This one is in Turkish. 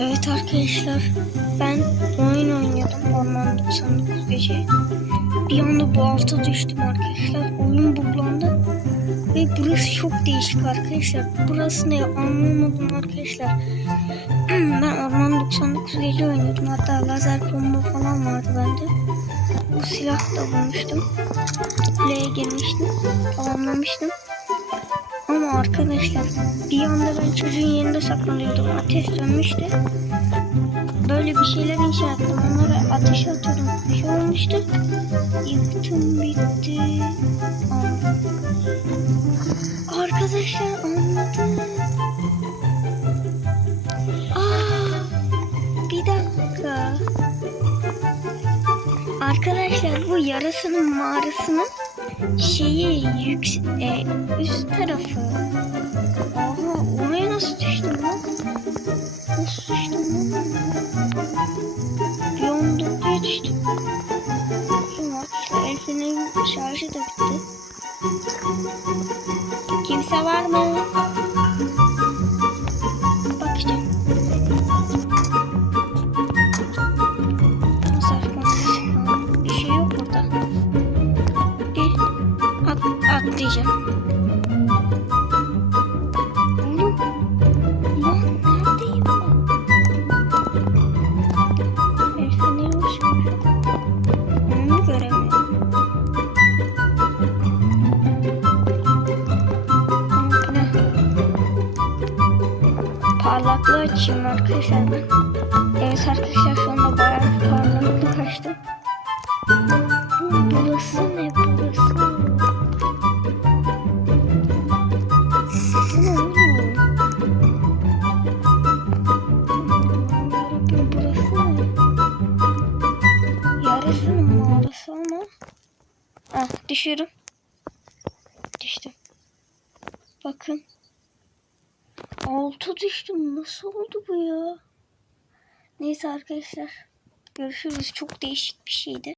Evet arkadaşlar ben oyun oynuyordum Orman 99 gece. Bir anda bu alta düştüm arkadaşlar. Oyun buglandı. Ve burası çok değişik arkadaşlar. Burası ne anlamadım arkadaşlar. ben Orman 99 gece oynuyordum. Hatta lazer bomba falan vardı bende. Bu silah da bulmuştum. Kuleye girmiştim. Tamamlamıştım. Ama arkadaşlar bir anda ben çocuğun yerinde saklanıyordum. Ateş dönmüştü. Böyle bir şeyler inşa ettim. Onlara ateşe atıyordum. Bir şey olmuştu. Yıktım bitti. Arkadaşlar anladım. Aa, bir dakika. Arkadaşlar bu yarasının mağarasının şeyi yük, e, üst tarafı. Oha oraya nasıl düştüm lan? Nasıl düştüm lan? Bir buraya düştüm. El fenerin şarjı da bitti. Kimse var mı? Atlayacağım. Oğlum. Lan neredeyim ben? El feneri uçmuş. Onu göremiyorum. Ne? Parlaklığı açayım arkadaşlar ben. Evet arkadaşlar şu anda bayağı parlaklık açtım. Burası ne burası? Düşüyorum. Düştüm. Bakın. Altı düştüm. Nasıl oldu bu ya? Neyse arkadaşlar. Görüşürüz. Çok değişik bir şeydi.